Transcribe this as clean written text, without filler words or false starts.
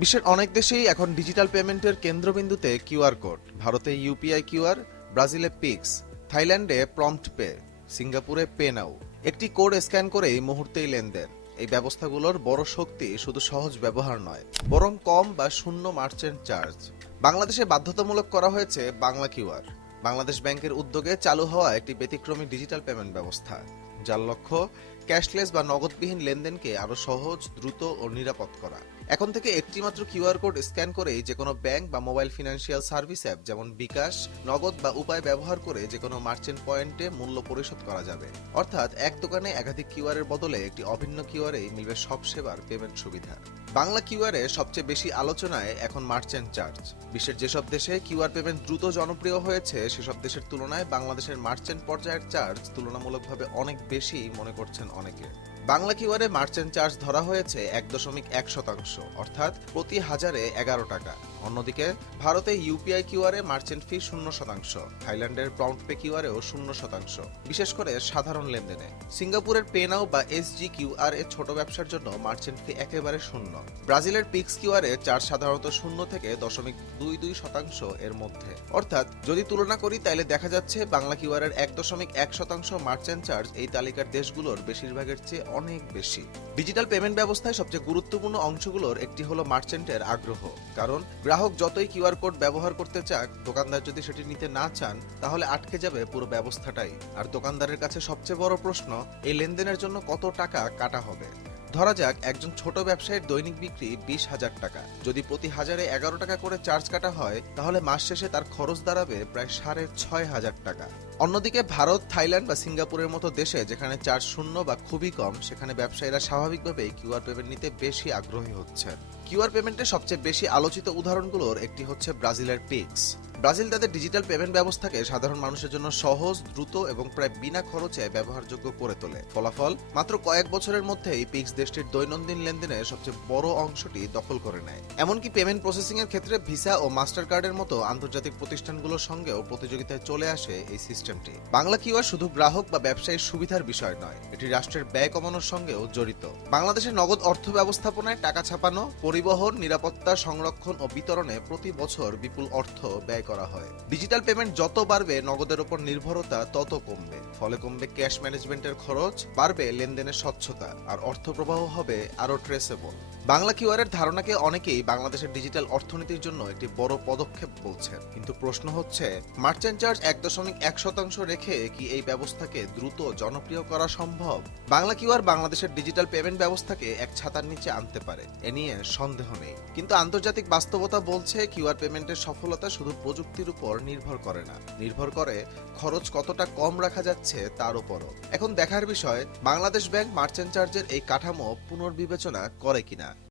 বিশ্বের অনেক দেশেই এখন ডিজিটাল পেমেন্টের কেন্দ্রবিন্দুতে কিউআর কোড। ভারতে ইউপিআই কিউআর, ব্রাজিলে পিক্স, থাইল্যান্ডে প্রম্পট পে, সিঙ্গাপুরে পে নাও। একটি কোড স্ক্যান করেই মুহূর্তেই লেনদেন। এই ব্যবস্থাগুলোর বড় শক্তি শুধু সহজ ব্যবহার নয়, বরং কম বা শূন্য মার্চেন্ট চার্জ। বাংলাদেশে বাধ্যতামূলক করা হয়েছে বাংলা কিউআর। বাংলাদেশ ব্যাংকের উদ্যোগে চালু হওয়া একটি ব্যতিক্রমী ডিজিটাল পেমেন্ট ব্যবস্থা, যার লক্ষ্য ক্যাশলেস বা নগদবিহীন লেনদেনকে আরো সহজ, দ্রুত ও নিরাপদ করা। এখন থেকে একটিমাত্র কিউআর কোড স্ক্যান করেই যে কোনো ব্যাংক বা মোবাইল ফিনান্সিয়াল সার্ভিস অ্যাপ যেমন বিকাশ, নগদ বা উপায় ব্যবহার করে যে কোনো মার্চেন্ট পয়েন্টে মূল্য পরিশোধ করা যাবে। অর্থাৎ এক দোকানে একাধিক কিউআর এর বদলে একটি অভিন্ন কিউআরেই মিলবে সব সেবার পেমেন্ট সুবিধা। বাংলা কিউআর এ সবচেয়ে বেশি আলোচনায় এখন মার্চেন্ট চার্জ। বিশ্বের যেসব দেশে কিউআর পেমেন্ট দ্রুত জনপ্রিয় হয়েছে, সেসব দেশের তুলনায় বাংলাদেশের মার্চেন্ট পর্যায়ের চার্জ তুলনামূলকভাবে অনেক বেশি মনে করছেন অনেকে। বাংলা কিউআরে মার্চেন্ট চার্জ ধরা হয়েছে 1.1%, অর্থাৎ প্রতি হাজারে 11 টাকা। অন্যদিকে ভারতে ইউপিআই কিউআরে মার্চেন্ট ফি 0%, থাইল্যান্ডের প্রম্পট পে কিউআরেও 0%, বিশেষ করে সাধারণ লেনদেনে। সিঙ্গাপুরের পে নাও বা এসজি কিউআর এ ছোট ব্যবসার জন্য মার্চেন্ট ফি একেবারে 0। ব্রাজিলের পিক্স কিউআরে চার্জ সাধারণত 0 থেকে 0.22% এর মধ্যে। অর্থাৎ যদি তুলনা করি তাহলে দেখা যাচ্ছে বাংলা কিউআর এর 1.1% মার্চেন্ট চার্জ এই তালিকার দেশগুলোর বেশিরভাগের চেয়ে অনেক বেশি। ডিজিটাল পেমেন্ট ব্যবস্থায় সবচেয়ে গুরুত্বপূর্ণ অংশগুলোর একটি হলো মার্চেন্টের আগ্রহ। কারণ গ্রাহক যতই কিউআর কোড ব্যবহার করতে চাক, দোকানদার যদি সেটি নিতে না চান, তাহলে আটকে যাবে পুরো ব্যবস্থাটাই। আর দোকানদারের কাছে সবচেয়ে বড় প্রশ্ন, এই লেনদেনের জন্য কত টাকা কাটা হবে। ধরা যাক একজন ছোট ব্যবসায়ীর দৈনিক বিক্রি 20,000 টাকা। যদি প্রতি হাজারে 11 টাকা করে চার্জ কাটা হয়, তাহলে মাস শেষে তার খরচ দাঁড়াবে প্রায় 6,500 টাকা। অন্যদিকে ভারত, থাইল্যান্ড বা সিঙ্গাপুরের মতো দেশে যেখানে চার্জ শূন্য বা খুবই কম, সেখানে ব্যবসায়ীরা স্বাভাবিকভাবেই কিউআর পেমেন্ট নিতে বেশি আগ্রহী হচ্ছেন। কিউআর পেমেন্টের সবচেয়ে বেশি আলোচিত উদাহরণগুলোর একটি হচ্ছে ব্রাজিলের পিক্স। ব্রাজিল তাদের ডিজিটাল পেমেন্ট ব্যবস্থাকে সাধারণ মানুষের জন্য সহজ, দ্রুত এবং প্রায় বিনা খরচে ব্যবহারযোগ্য করে তোলে। ফলাফল, মাত্র কয়েক বছরের মধ্যেই পিক্স দেশটির দৈনন্দিন লেনদেনের সবচেয়ে বড় অংশটি দখল করে নেয়। এমনকি পেমেন্ট প্রসেসিং এর ক্ষেত্রে ভিসা ও মাস্টার কার্ডের মতো আন্তর্জাতিক প্রতিষ্ঠানগুলোর সঙ্গেও প্রতিযোগিতায় চলে আসে এই সিস্টেমটি। বাংলা কিউআর শুধু গ্রাহক বা ব্যবসায়ীর সুবিধার বিষয় নয়, এটি রাষ্ট্রের ব্যয় কমানোর সঙ্গেও জড়িত। বাংলাদেশের নগদ অর্থ ব্যবস্থাপনায় টাকা ছাপানো, পরিবহন, নিরাপত্তা, সংরক্ষণ ও বিতরণে প্রতি বছর বিপুল অর্থ ব্যয় করা হয়। ডিজিটাল পেমেন্ট যত বাড়বে, নগদের উপর নির্ভরতা তত কমবে। ফলে কমবে ক্যাশ ম্যানেজমেন্টের খরচ, বাড়বে লেনদেনের স্বচ্ছতা, আর অর্থ প্রবাহ হবে আরো ট্রেসেবল। বাংলা কিউআর এর ধারণাকে অনেকেই বাংলাদেশের ডিজিটাল অর্থনীতির জন্য একটি বড় পদক্ষেপ বলছেন। কিন্তু প্রশ্ন হচ্ছে, মার্চেন্ট চার্জ 1.1% রেখে কি এই ব্যবস্থাকে দ্রুত জনপ্রিয় করা সম্ভব? বাংলা কিউআর বাংলাদেশের ডিজিটাল পেমেন্ট ব্যবস্থাকে এক ছাতার নিচে আনতে পারে, এ নিয়ে সন্দেহ নেই। কিন্তু আন্তর্জাতিক বাস্তবতা বলছে, কিউআর পেমেন্টের সফলতা শুধু প্রযুক্তির উপর নির্ভর করে না, নির্ভর করে খরচ কতটা কম রাখা যাচ্ছে তার উপরও। এখন দেখার বিষয়, বাংলাদেশ ব্যাংক মার্চেন্ট চার্জের এই কাঠামো পুনর্বিবেচনা করে কিনা।